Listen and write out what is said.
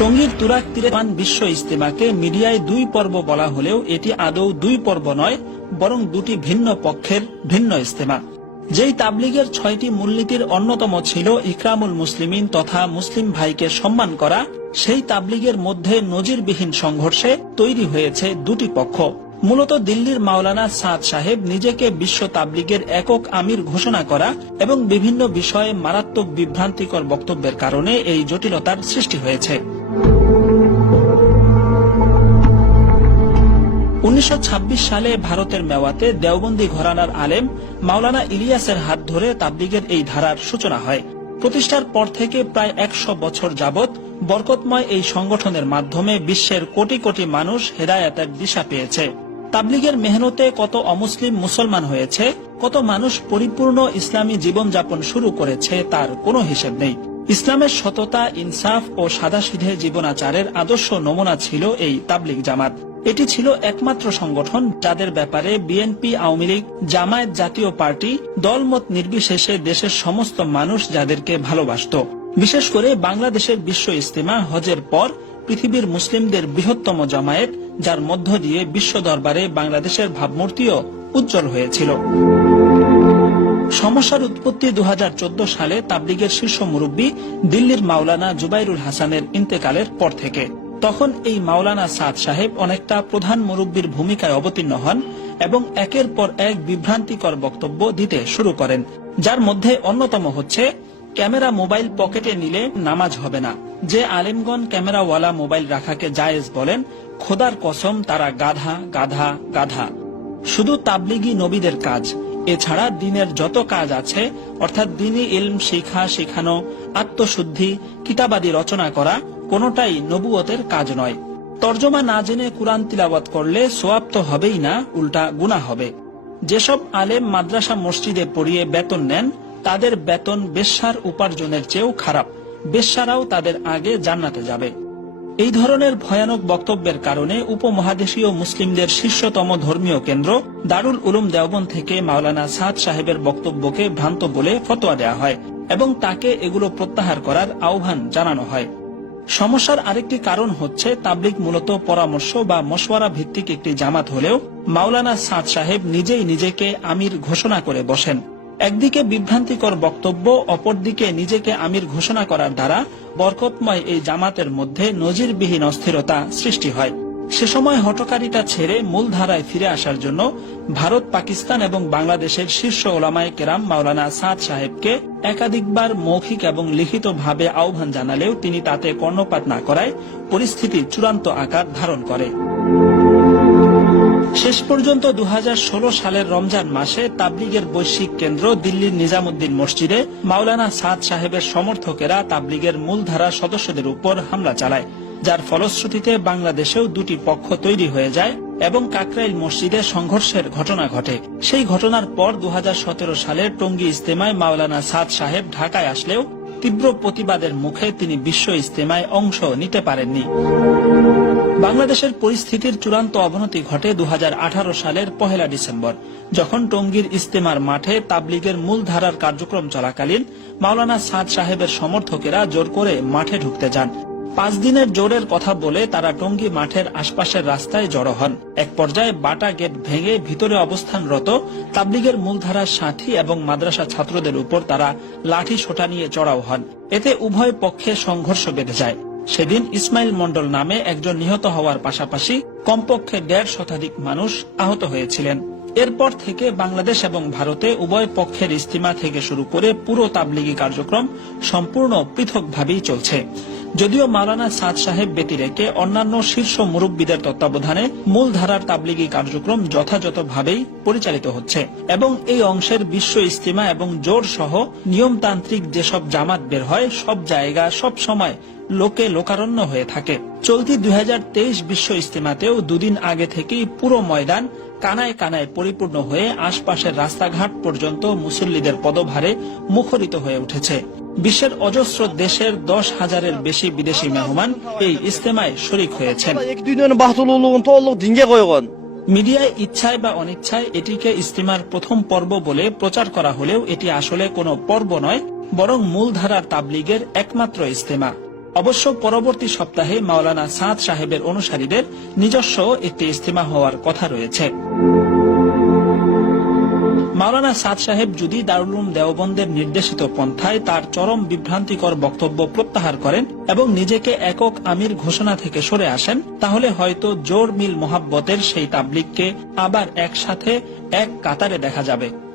টঙ্গীর তুরাগ তীরে বিশ্ব ইজতেমাকে মিডিয়ায় 2 পর্ব বলা হলেও এটি আদৌ 2 পর্ব নয়, বরং দুটি ভিন্ন পক্ষের ভিন্ন ইজতেমা। যেই তাবলিগের 6টি মূলনীতির অন্যতম ছিল ইকরামুল মুসলিমিন তথা মুসলিম ভাইকে সম্মান করা, সেই তাবলিগের মধ্যে নজিরবিহীন সংঘর্ষে তৈরি হয়েছে দুটি পক্ষ। মূলত দিল্লির মাওলানা সাদ সাহেব নিজেকে বিশ্ব তাবলিগের একক আমির ঘোষণা করা এবং বিভিন্ন বিষয়ে মারাত্মক বিভ্রান্তিকর বক্তব্যের কারণে এই জটিলতার সৃষ্টি হয়েছে। 1926 সালে ভারতের মেওয়াতে দেওবন্দি ঘরানার আলেম মাওলানা ইলিয়াসের হাত ধরে তাবলিগের এই ধারার সূচনা হয়। প্রতিষ্ঠার পর থেকে প্রায় 100 বছর যাবৎ বরকতময় এই সংগঠনের মাধ্যমে বিশ্বের কোটি কোটি মানুষ হেদায়েতের দিশা পেয়েছে। তাবলিগের মেহনতে কত অমুসলিম মুসলমান হয়েছে, কত মানুষ পরিপূর্ণ ইসলামী জীবনযাপন শুরু করেছে, তার কোনো হিসেব নেই। ইসলামের সততা, ইনসাফ ও সাদাসিধে জীবনাচারের আদর্শ নমুনা ছিল এই তাবলিগ জামাত। এটি ছিল একমাত্র সংগঠন যাদের ব্যাপারে বিএনপি, আওয়ামী লীগ, জামায়াত, জাতীয় পার্টি দলমত নির্বিশেষে দেশের সমস্ত মানুষ যাদেরকে ভালোবাসত। বিশেষ করে বাংলাদেশের বিশ্ব ইজতেমা হজের পর পৃথিবীর মুসলিমদের বৃহত্তম জামায়াত, যার মধ্য দিয়ে বিশ্ব দরবারে বাংলাদেশের ভাবমূর্তিও উজ্জ্বল হয়েছিল। সমস্যার উৎপত্তি 2014 সালে তাবলিগের শীর্ষ মুরব্বী দিল্লির মাওলানা জুবাইরুল হাসানের ইন্তেকালের পর থেকে। তখন এই মাওলানা সাদ সাহেব অনেকটা প্রধান মুরব্বীর ভূমিকায় অবতীর্ণ হন এবং একের পর এক বিভ্রান্তিকর বক্তব্য দিতে শুরু করেন, যার মধ্যে অন্যতম হচ্ছে ক্যামেরা মোবাইল পকেটে নিলে নামাজ হবে না। যে আলেমগণ ক্যামেরাওয়ালা মোবাইল রাখাকে জায়েজ বলেন, খোদার কসম তারা গাধা গাধা গাধা। শুধু তাবলিগি নবীদের কাজ, এছাড়া দিনের যত কাজ আছে অর্থাৎ দ্বীনি ইলম শিখা, শিখানো, আত্মশুদ্ধি, কিতাবাদি রচনা করা কোনটাই নবুয়তের কাজ নয়। তর্জমা না জেনে কুরআন তিলাওয়াত করলে সওয়াব তো হবেই না, উল্টা গুনাহ হবে। যেসব আলেম মাদ্রাসা মসজিদে পড়িয়ে বেতন নেন তাদের বেতন বেশ্যার উপার্জনের চেয়েও খারাপ, বেশ্যারাও তাদের আগে জান্নাতে যাবে। এই ধরনের ভয়ানক বক্তব্যের কারণে উপমহাদেশীয় মুসলিমদের শীর্ষতম ধর্মীয় কেন্দ্র দারুল উলুম দেওবন্দ থেকে মাওলানা সাদ সাহেবের বক্তব্যকে ভ্রান্ত বলে ফতোয়া দেয়া হয় এবং তাকে এগুলো প্রত্যাহার করার আহ্বান জানানো হয়। সমস্যার আরেকটি কারণ হচ্ছে তাবলিগ মূলত পরামর্শ বা মশওয়ারা ভিত্তিক একটি জামাত হলেও মাওলানা সাদ সাহেব নিজেই নিজেকে আমির ঘোষণা করে বসেন। একদিকে বিভ্রান্তিকর বক্তব্য, অপরদিকে নিজেকে আমির ঘোষণা করার দ্বারা বরকতময় এই জামাতের মধ্যে নজিরবিহীন অস্থিরতা সৃষ্টি হয়। সে সময় হঠকারিতা ছেড়ে মূল ধারায় ফিরে আসার জন্য ভারত, পাকিস্তান এবং বাংলাদেশের শীর্ষ ওলামায়ে কেরাম মাওলানা সাদ সাহেবকে একাধিকবার মৌখিক এবং লিখিতভাবে আহ্বান জানালেও তিনি তাতে কর্ণপাত না করায় পরিস্থিতি চূড়ান্ত আকার ধারণ করে। শেষ পর্যন্ত 2016 সালের রমজান মাসে তাবলিগের বৈশ্বিক কেন্দ্র দিল্লির নিজামুদ্দিন মসজিদে মাওলানা সাদ সাহেবের সমর্থকেরা তাবলিগের মূলধারা সদস্যদের উপর হামলা চালায়, যার ফলশ্রুতিতে বাংলাদেশেও দুটি পক্ষ তৈরি হয়ে যায় এবং কাকরাইল মসজিদে সংঘর্ষের ঘটনা ঘটে। সেই ঘটনার পর 2017 সালের টঙ্গী ইজতেমায় মাওলানা সাদ সাহেব ঢাকায় আসলেও তীব্র প্রতিবাদের মুখে তিনি বিশ্ব ইজতেমায় অংশ নিতে পারেননি। বাংলাদেশের পরিস্থিতির চূড়ান্ত অবনতি ঘটে 2018 সালের 1 ডিসেম্বর, যখন টঙ্গীর ইজতেমার মাঠে তাবলিগের মূলধারার কার্যক্রম চলাকালীন মাওলানা সাদ সাহেবের সমর্থকেরা জোর করে মাঠে ঢুকতে যান। 5 দিনের জোরের কথা বলে তারা টঙ্গী মাঠের আশপাশের রাস্তায় জড়ো হন। এক পর্যায়ে বাটা গেট ভেঙে ভিতরে অবস্থানরত তাবলিগের মূলধারার সাথী এবং মাদ্রাসা ছাত্রদের উপর তারা লাঠি সোঁটা নিয়ে চড়াও হন। এতে উভয় পক্ষে সংঘর্ষ বেঁধে যায়। সেদিন ইসমাইল মন্ডল নামে একজন নিহত হওয়ার পাশাপাশি কমপক্ষে 1.5 শতাধিক মানুষ আহত হয়েছিলেন। এরপর থেকে বাংলাদেশ এবং ভারতে উভয় পক্ষের ইজতিমা থেকে শুরু করে পুরো তাবলিগি কার্যক্রম সম্পূর্ণ পৃথকভাবেই চলছে। যদিও মাওলানা সাদ সাহেব ব্যতি রেখে অন্যান্য শীর্ষ মুরব্বীদের তত্ত্বাবধানে মূলধারার তাবলিগি কার্যক্রম যথাযথভাবেই পরিচালিত হচ্ছে এবং এই অংশের বিশ্ব ইজতিমা এবং জোর সহ নিয়মতান্ত্রিক যেসব জামাত বের হয় সব জায়গা সব সময় লোকে লোকারণ্য হয়ে থাকে। চলতি 2023 বিশ্ব ইজতিমাতেও 2 দিন আগে থেকেই পুরো ময়দান কানায় কানায় পরিপূর্ণ হয়ে আশপাশের রাস্তাঘাট পর্যন্ত মুসল্লিদের পদভারে মুখরিত হয়ে উঠেছে। বিশ্বের অজস্র দেশের 10,000-এর বেশি বিদেশি মেহমান এই ইজতেমায় শরীক হয়েছেন। মিডিয়ায় ইচ্ছায় বা অনিচ্ছায় এটিকে ইজতিমার প্রথম পর্ব বলে প্রচার করা হলেও এটি আসলে কোনো পর্ব নয়, বরং মূলধারার তাবলিগের একমাত্র ইজতেমা। অবশ্য পরবর্তী সপ্তাহে মাওলানা সাদ সাহেবের অনুসারীদের নিজস্ব একটি ইজতিমা হওয়ার কথা রয়েছে। মাওলানা সাদ সাহেব যদি দারুল উলুম দেওবন্দের নির্দেশিত পন্থায় তার চরম বিভ্রান্তিকর বক্তব্য প্রত্যাহার করেন এবং নিজেকে একক আমির ঘোষণা থেকে সরে আসেন, তাহলে হয়তো জোর মিল মোহাব্বতের সেই তাবলিগকে আবার একসাথে এক কাতারে দেখা যাবে।